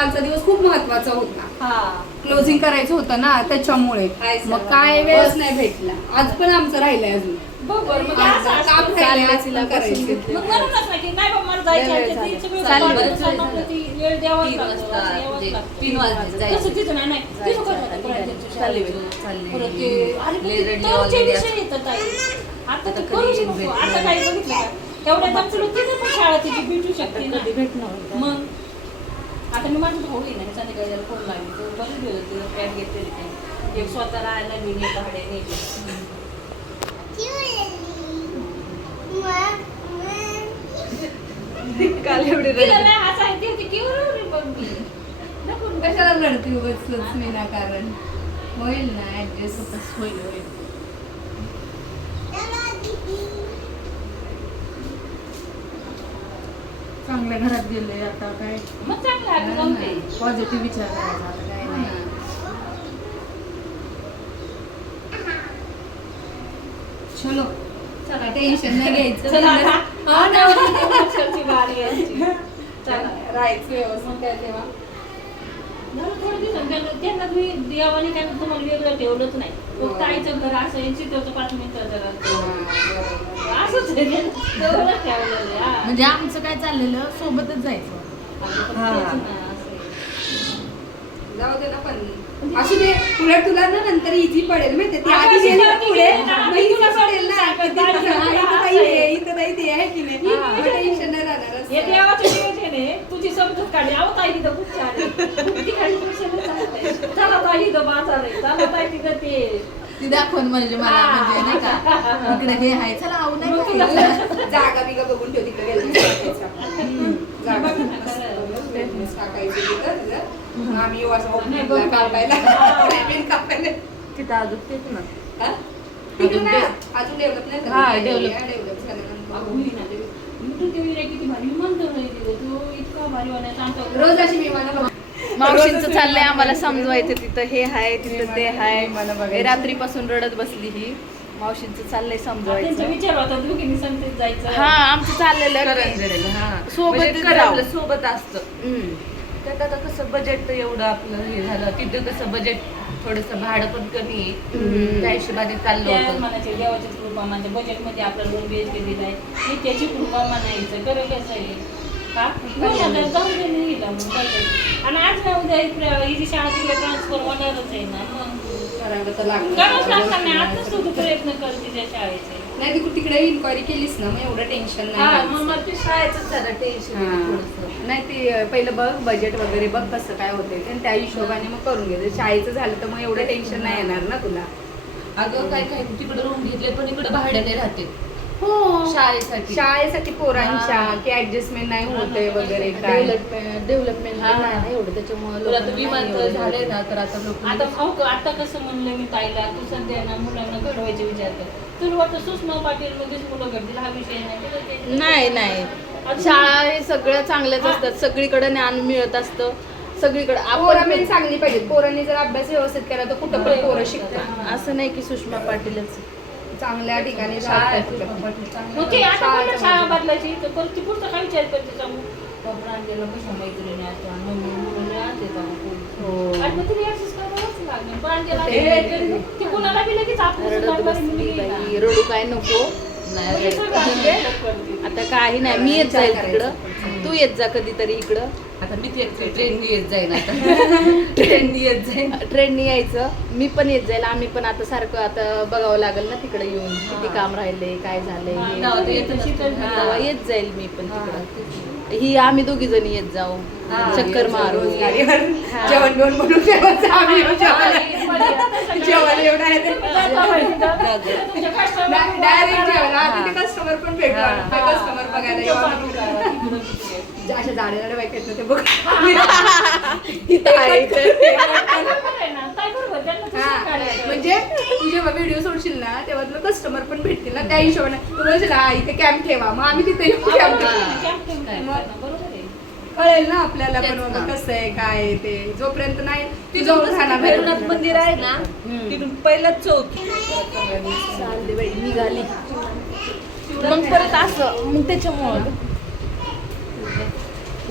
कालचा दिवस खूप महत्वाचा होता. क्लोजिंग करायचं होतं ना त्याच्यामुळे मग काय वेळच नाही भेटला. आज पण आमचं राहिलंय अजून काम राहिलंय करायचं. शाळा तिची भेटू शकते ना मग. आता मी माझं भाऊ आहे ना संध्याकाळी फोन लागली तो बघून गेलो तिला पॅट घेतलेली एक स्वतः राहायला मी भाडे कशाला रडती उगाच विनाकारण. होईल ना ऍडजस्ट होईल. चांगल्या घरात गेले आता काय मग चांगलं पॉझिटिव्ह विचार करायचा आता काय नाही. चलो चला टेन्शन नाही घ्यायचं. राहायचं व्यवस्थित काय तेव्हा. थोडे दिवस त्यांना तुम्ही देवाने काय तुम्हाला वेगळं ठेवलंच नाही. फक्त आईचं घर असं यांची ठेवतं 5 मिनिटं असंच ठेवलेलं. म्हणजे आमचं काय चाललेलं सोबतच जायचं. जाऊ दे ना पण असू दे. उलट तुला ना नंतर इझी पडेल माहिती ती आधी गेली ना पुढे मग इझी पडेल ना. इथं ताई ते आहे की नाही टेन्शन नाही राहणार. हे देवाचं नियोजन आहे. तुझी समजूत काढली आहो ताई तिथं खूप छान चला ताई तिथं बाजार आहे चला ताई तिथं ते ती दाखवून म्हणजे मला म्हणजे नाही का इकडे हे आहे चला आऊ नाही जागा बिगा बघून ठेव तिकडे टाकायचं तिथं आम्ही येऊ असं कापायला तिथं अजून तेच ना तिकडे ना अजून डेव्हलप नाही झालं. डेव्हलप झाल्यानंतर किती भारी विमानतळ आहे तिथं. तो इतका भारी वाटत रोज अशी विमानं मावशींचं चाललंय आम्हाला समजवायचं तिथं हे हाय तिथं ते हाय. रात्रीपासून रडत बसली ही. मावशींचं चाललंय समजवायचं. विचार होता दोघींनी संगतीत जायचं. हा आमचं चाललेलं सोबत सोबत असतं. त्यात आता कसं बजेट एवढं आपलं हे झालं. तिथं कसं बजेट थोडंसं भाडं पण कमी आहे त्या हिशोबाने चाललं होतं. म्हणायचे देवाचीच कृपा म्हणजे बजेटमध्ये आपल्याला 2 BHK दिलाय मी त्याची कृपा म्हणायचं. खरं कसं आहे का जाऊन दे नाही आणि आज ना उद्या हिची शाळा तिकडे ट्रान्सफर होणारच आहे ना. मग करावंच लागणार नाही. आताच तू प्रयत्न कर तिच्या शाळेचे. नाही तू तिकडे इन्क्वायरी केलीस ना मग एवढं टेन्शन नाही. मग ते शाळेचं झालं टेन्शन. नाही ते पहिलं बघ बजेट वगैरे बघ कसं काय होतंय त्या हिशोबाने मग करून घे. शाळेचं झालं तर मग एवढं टेन्शन नाही येणार ना तुला. अगं काय काय तिकडे रूम घेतले पण इकडे भाड्याने राहते हो शाळेसाठी पोरांच्या की ऍडजस्टमेंट नाही होते वगैरे काय डेव्हलपमेंट नाही ना एवढं त्याच्यामुळे विमानतळ झाले ना तर आता लोक आता कसं म्हणलं मी ताईला तू सध्या ना मुलांना घडवायचे विचार कर. तुला वाटतं सुषमा पाटील मध्येच मुलं घडतील हा विषय नाही. शाळा हे सगळं चांगलंच असतात. सगळीकडे ज्ञान मिळत असतं. सगळीकडे आपण चांगली पाहिजे. पोरांनी जर अभ्यास व्यवस्थित केला तर कुठं पण पोरं शिकतात. असं नाही की सुषमा पाटीलच चांगल्या ठिकाणी शाळा बदलायची तर परत ती पुढचा काय विचार करते सांगू प्रांजला कशा मैत्रिणी असतो मुलं आणते आणि मग तिने असंच करावंच लागणार. प्रांजला ती कुणाला बी लगेच रडू काय नको. आता काही नाही मी येत जाईल तिकडं. तू येत जा कधीतरी इकडं. आता मी ट्रेननी येत जाईन. आता ट्रेननी येत जाईन. ट्रेननी यायचं. मी पण येत जाईल. आम्ही पण आता सारखं आता बघावं लागेल ना तिकडे येऊन किती काम राहिले काय झालंय येत जाईल मी पण तिकडं. ही आम्ही दोघी जणी येत जाऊ चक्कर मारू. जेवण घेऊन बनवून डायरेक्ट जेवण कस्टमर पण भेटला. कस्टमर बघायला अशा जाडे बाईक आहेत ते बघ म्हणजे तू जेव्हा व्हिडिओ सोडशील ना तेव्हा तुला कस्टमर पण भेटतील ना त्या हिशोबाने तू बोलशील हा इथे कॅम्प ठेवा मग आम्ही तिथे कॅम्प कळेल ना आपल्याला पण बाबा कसं आहे काय आहे ते. जोपर्यंत नाही भैरवनाथ मंदिर आहे ना तिथून पहिलाच चौक चालली बाई निघाली मग परत असं मग त्याच्यामुळं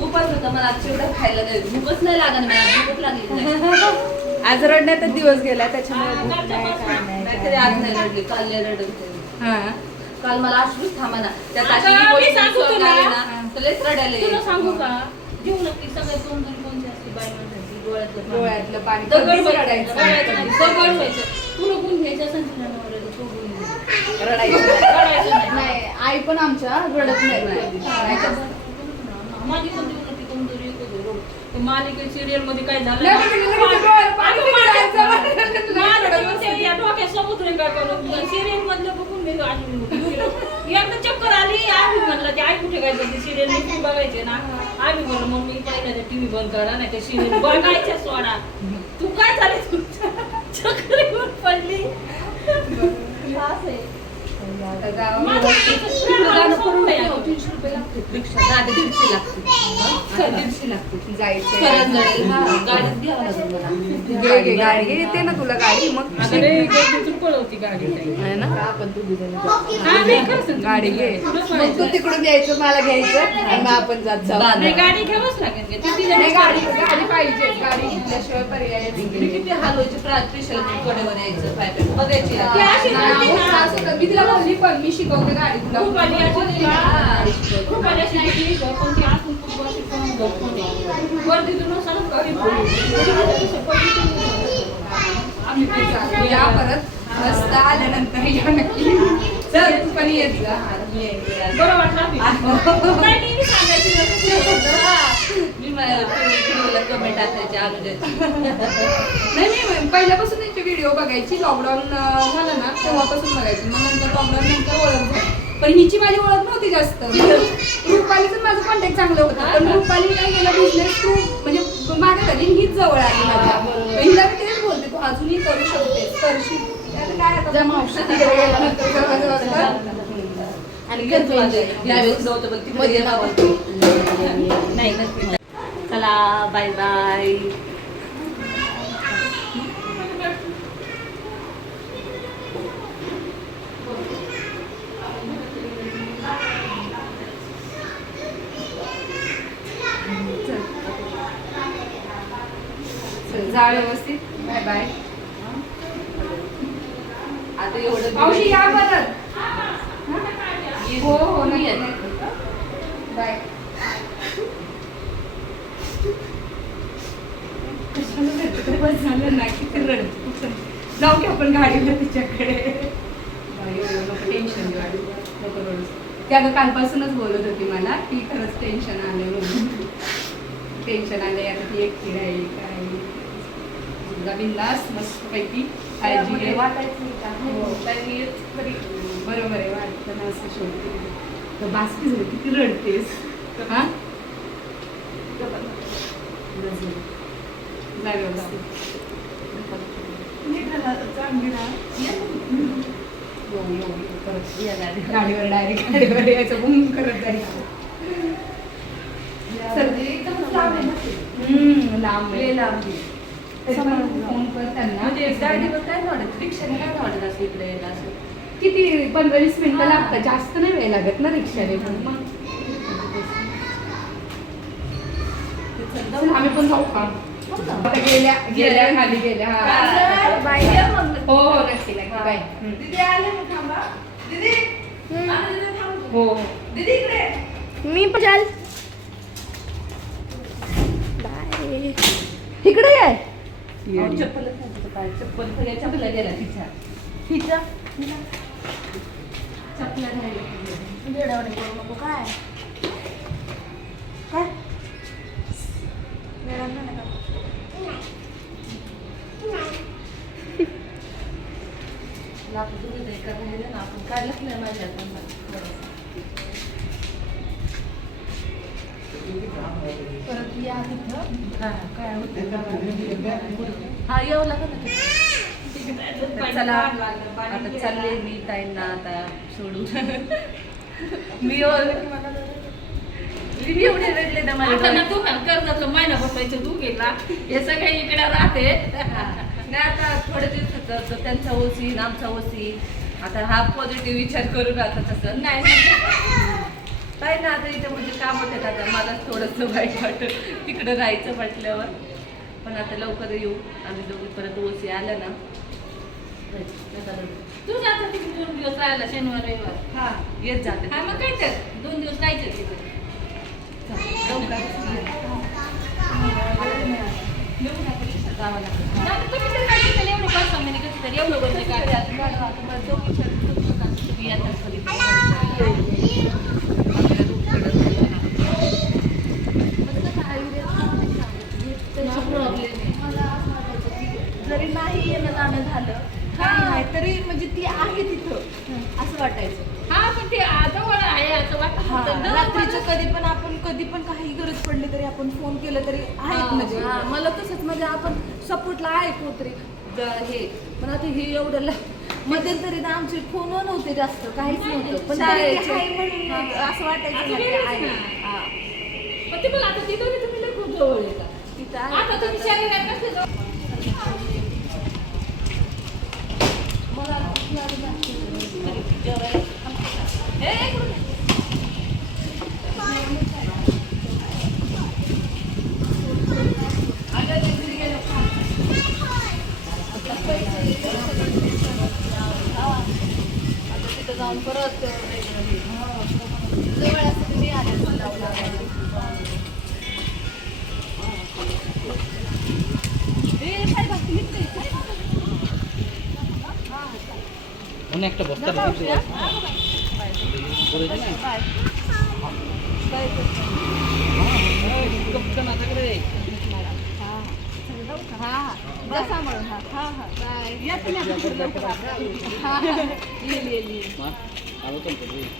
उपास होता मला आज एवढं खायला नाही भूकच नाही लागत मला भूकच लागली नाही. आज रडण्यातच दिवस गेला त्याच्यामुळे भूक नाही, काय नाही, नाहीतरी आज नाही रडली काल लय रडत होते. हा. काल मला अश्रूच थांबा ना त्यात आता अशी मी गोष्ट सांगू सॉंग तुला. आले ना, तर लयच रडायला तुला येईल. सांगू का जीवनातली सगळ्यात तोंडून कोणती असते बाई माणसाची डोळ्यातलं डोळ्यातलं पाणी दगड कधीच व्हायचं, रडायचं डोळ्यातलं नाही. पाणी, दगड व्हायचं. तुला गुण घ्यायचं असेल तुला नवऱ्याला, तो गुण घे. रडायचं नाही. रडायचं नाही. नाही आई पण आमच्या रडत नाही कधी. माझी पण जीवनातली कमजोरी एकच आहे, रोग. ते मालिके सिरियल मध्ये काय झालं नाही, म्हणजे लगेच डोळ्यात पाणी अगं, जायचं. मालिकेमध्ये या डोक्यात समुद्र काय करून सिरियल मधलं बघून मी आठवण होती. एकदा चक्कर आली आम्ही म्हणलं की आई कुठे काय करते सिरियल मी बघायचे ना आम्ही म्हणलं मम्मी पहिल्या टीव्ही बंद करा नाही त्या सिरियल बघायच्या सोडा तू काय झाली तुमच्या चक्करीवर पडली असं आहे. आता गावाला माझं गाणं करून नाही नाही, 300 रुपये लागते रिक्षा गाडी 150 लागते. आता 150 लागते जायचंय. करंजळी, हा, गाडीच घ्यावं लागेल मला. घे गाडी येते ना तुला गाडी मग आता रे तिथून पळवती गाडी आहे ना आपण दोघी जण हा, नाही, खरंच आहे. गाडी घे मग तू तिकडून यायचं मला घ्यायचं आणि मग आपण जात जाऊ नाही, गाडी घ्यावंच लागेल का? ती तिला नाही गाडी गाडी पाहिजे गाडी घेतल्याशिवाय पर्याय मी नाही. किती हलवायचे स्पेशल कडेवर यायचं पाय बघायची ती आता. अशी नाही, बोलते होत ना. असं तर मी तिला बोलली पण मी शिकवते गाडी तुला खूप आली अशी बोलली तिला. ना. खूप आली अशी ती पण ती आतून खूप अशी पळून जाते. गर्दीतून असं गाडी आम्ही पण चालू. या परत मस्त आल्यानंतर या नक्की चल तू पण येत जा हा, मी येते. बरं वाटलं आम्ही. नाही, मी सांगायची गरज मी व्हिडिओला कमेंट टाकायचे अनुजाची. नाही मी पहिल्यापासून त्यांचे व्हिडिओ बघायची लॉकडाऊन झालं ना तेव्हापासून बघायची मग नंतर लॉकडाऊन नंतर ओळख झाली पण हिची माझी ओळख नव्हती जास्त रुपालीचं माझं कॉन्टॅक्ट चांगलं होतं पण रुपाली काय केलं बिझनेस तू म्हणजे मागे झाली हीच जवळ आली माझ्या हिला मी तेच बोलते तू अजूनही करू शकतेस करशील त्यात काय आता जमा मावशी तिकडे गेल्यानंतर जवळ जवळ आणि यावेळेस घरचे नव्हतं पण तिकडे ये बाबा. नाही नक्की. चला बाय बाय. चल, जा व्यवस्थित बाय बाय आता एवढं मावशी या परत हो हो नाही बाय बस झालं ना किती रडत जाऊ की आपण गाडीवर तिच्याकडे टेन्शन नको रडू ती अगं कालपासूनच बोलत होती मला की खरंच टेन्शन आलं म्हणून टेन्शन आलंय आता ती एकटी राहील काय तुझा बिंदास मस्तपैकी काळजी घे वाटायचं नाही का? हो. त्यांनी तरी बरोबर आहे वाटतं ना असं शेवटी तर बासकी झाली किती रडतेस हा जा व्यवस्थित परत या गाडी. गाडीवर डायरेक्ट गाडीवर यायचं बुम करत जायचं सर्दी एकदमच लांब आहे ना ते. लांब लय लांब आहे. फोन कर त्यांना म्हणजे गाडीवर काय नाही वाटत रिक्षाने काय नाही वाटत असं इकडे यायला असं. किती 15-20 मिनिटं लागतात जास्त नाही वेळ लागत ना रिक्षाने पण मग चल, आम्ही पण जाऊ का आता गेल्या गेल्या खाली गेल्या हा. बाय. हो हो नक्की नक्की बाय दीदी आले ना थांबा. दीदी आता दीदी थांब. हो दीदी इकडे. मी पण चाल बाय इकडे आहे अहो, चप्पलच नाही तिथं पाय. चप्पल सगळ्या चपल्या गेल्या तिच्या. तिच्या चपल्या राहिल्या. जेवढ्यावर करू नको काय काय लाकूड दुखत आहे का राहिलं ना आपण काढलंच नाही माझ्या हातानं. परत या तिथं हा, काय होतं हा येऊ लागत ना तिथं. चला आता चालले मी ताईंना आता सोडून मी एवढे रडले ना आता माझ्या ना तू कर्जातलं महिना बसायचं तू गेला हे सगळे इकडे राहते नाही आता थोडे दिवस त्यांचा ओसी आमचा ओसी आता हा पॉझिटिव्ह विचार करून आता तसं नाही काय ना आता इथं म्हणजे कामं येतात आता मला थोडंसं वाईट वाटतं तिकडं राहायचं म्हटल्यावर, पण आता लवकर येऊ आम्ही दोघी परत ओसी आलं ना. तू जाता तिकडे 2 दिवस राहायला शनिवार रविवार. हा येत जाते हा मग काय तर 2 दिवस राहायचं तिकडे. जावं लागतं. जाऊ दे, तुम्ही तर काय शिकायला एवढं 5-6 महिने कसं तरी एवढं बंद करा. तुम्ही येतात कधी जरी नाही येणं जाणं झालं काही नाही तरी म्हणजे ती आहे तिथं असं वाटायचं. हा पण ते जवळ आहे असं वाटत हा, होतं. दररोज रात्रीचं कधी पण काही गरज पडली तरी आपण फोन केलं तरी आहेत म्हणजे हा, मला तसंच म्हणजे आपण सपोर्टला आहे कोणतरी हे. पण आता हे एवढं मध्ये तरी ना आमचे फोन नव्हते जास्त काहीच नव्हतं पण तरी ते आहे म्हणून असं वाटायचं ना ते आहे. हा. पण तुम्हाला आता तिथं बी तुम्ही लय खूप जवळ आहे का? तिथं आहे. आता तुम्ही शरीरात कसं जवळ? तिथं जाऊन परत जवळ असं तुम्ही आले लावला একটা বস্তা রেখে না থাকলে আলোচনা করবি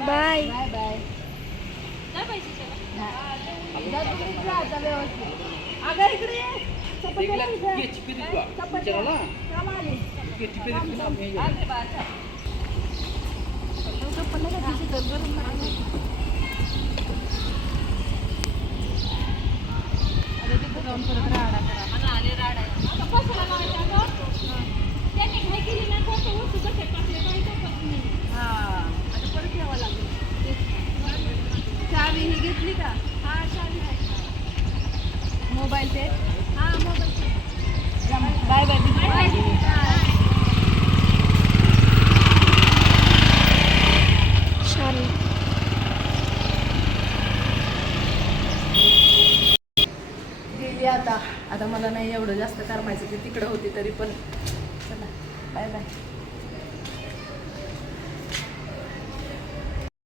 बाय बाय अगं इकडे चावी ही घेतली का? हा चावी मोबाईल ते हा मोबाईल बाय बाय गेली आता मला नाही एवढं जास्त करमायचं ती तिकडं होती तरी पण चला बाय बाय.